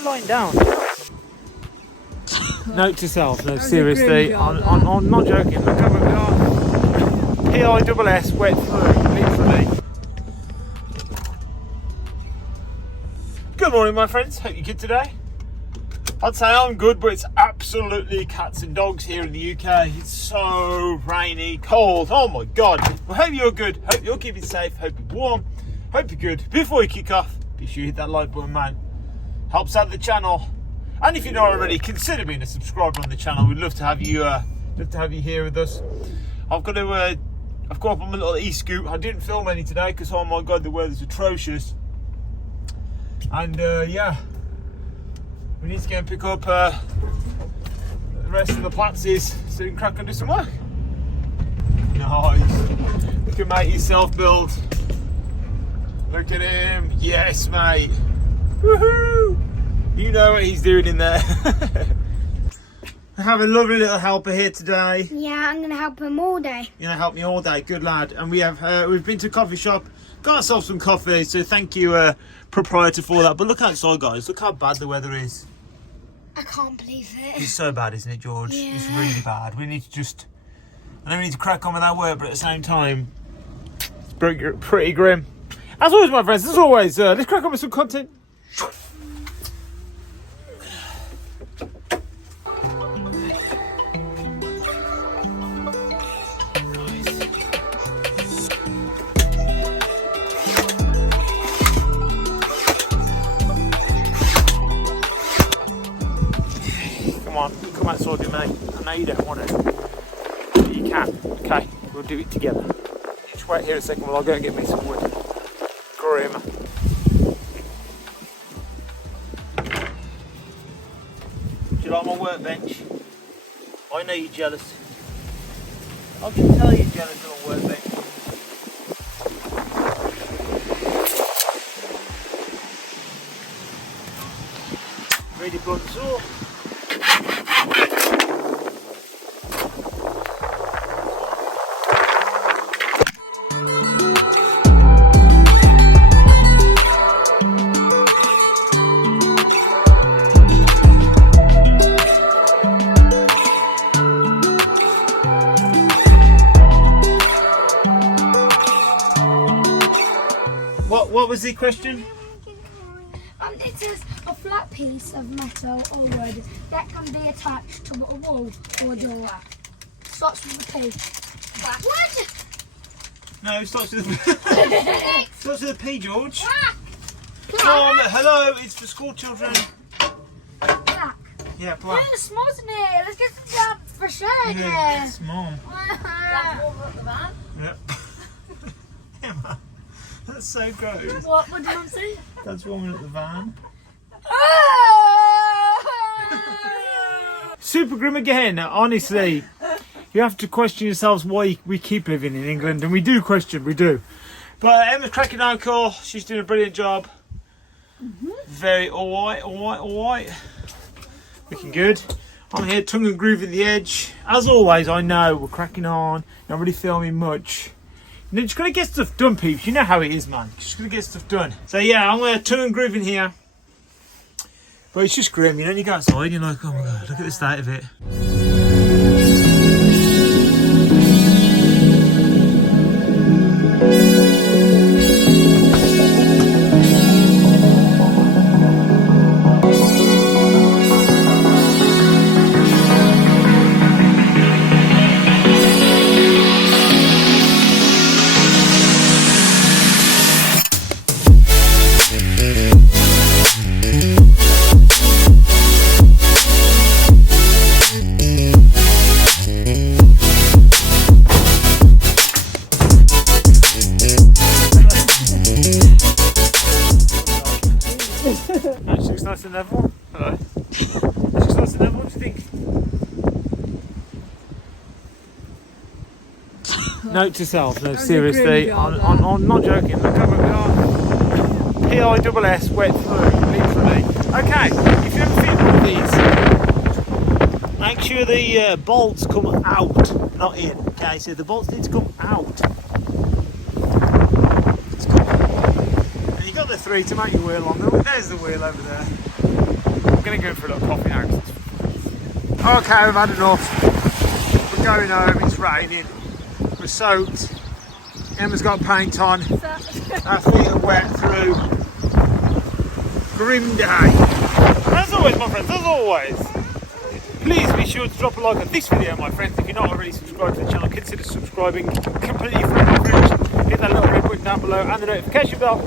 I lying down? Note to self, no, seriously, I'm not joking. Look how we are. P-I-double-S, wet through, literally. Good morning, my friends. Hope you're good today. I'd say I'm good, but it's absolutely cats and dogs here in the UK. It's so rainy, cold. Oh my God. Well, hope you're good. Hope you're keeping safe. Hope you're warm. Hope you're good. Before you kick off, be sure you hit that like button, man. Helps out the channel. And if you're not already, consider being a subscriber on the channel. We'd love to have you here with us. I've got up on my little e-scoot. I didn't film any today because, oh my God, the weather's atrocious. And yeah, we need to go and pick up the rest of the Plattses so we can crack on do some work. Nice. Look at mate, his self-build. Look at him. Yes, mate. Woohoo! You know what he's doing in there. I have a lovely little helper here today. Yeah, I'm going to help him all day. You're going to help me all day. Good lad. And we've been to a coffee shop, got ourselves some coffee. So thank you, proprietor, for that. But look outside, guys. Look how bad the weather is. I can't believe it. It's so bad, isn't it, George? Yeah. It's really bad. We need to I know we need to crack on with our work, but at the same time, it's pretty grim. As always, my friends, let's crack on with some content. Come outside with me. I know you don't want to, but you can. Okay, we'll do it together. Just wait here a second while I go and get me some wood. Grim. Do you like my workbench? I know you're jealous. I can tell you're jealous of my workbench. Ready blunt saw. What was the question? It says a flat piece of metal or wood that can be attached to a wall or door. Starts with a P. What? No, it starts with a starts with a P, George. Hello, it's for school children. Black. Yeah, black. The smells in here. Let's get some fresh air in here. Yeah, it's mom. That's over at the van. Yep. Yeah, man. That's so gross. What did Mum say? That's woman at the van. Super grim again. Honestly, you have to question yourselves why we keep living in England, and we do question, we do. But Emma's cracking down cool. She's doing a brilliant job. Very all right. Looking good. I'm here tongue and grooving the edge. As always, I know we're cracking on. Not really filming much. You're just going to get stuff done, peeps. You know how it is, man. Just going to get stuff done. So, yeah, I'm going to tongue and groove in here. But it's just grim, you know. You go outside and you're like, oh my God, look at the state of it. Nice and level. Hello. It's just nice and level. What do you think? Note to self. No, seriously. I'm not joking. Look how we are. P-I-double-S, wet through, literally. Okay. If you ever fit one of these, make sure the bolts come out, not in. Okay. So the bolts need to come out. And you got the three to make your wheel longer. There's the wheel over there. I'm going to go for a little coffee now. Okay, we've had enough. We're going home, it's raining. We're soaked. Emma's got paint on. Our feet are wet through. Grim day. As always, my friends, as always, please be sure to drop a like on this video, my friends. If you're not already subscribed to the channel, consider subscribing. Completely free, my friends. Hit that little red button down below and the notification bell.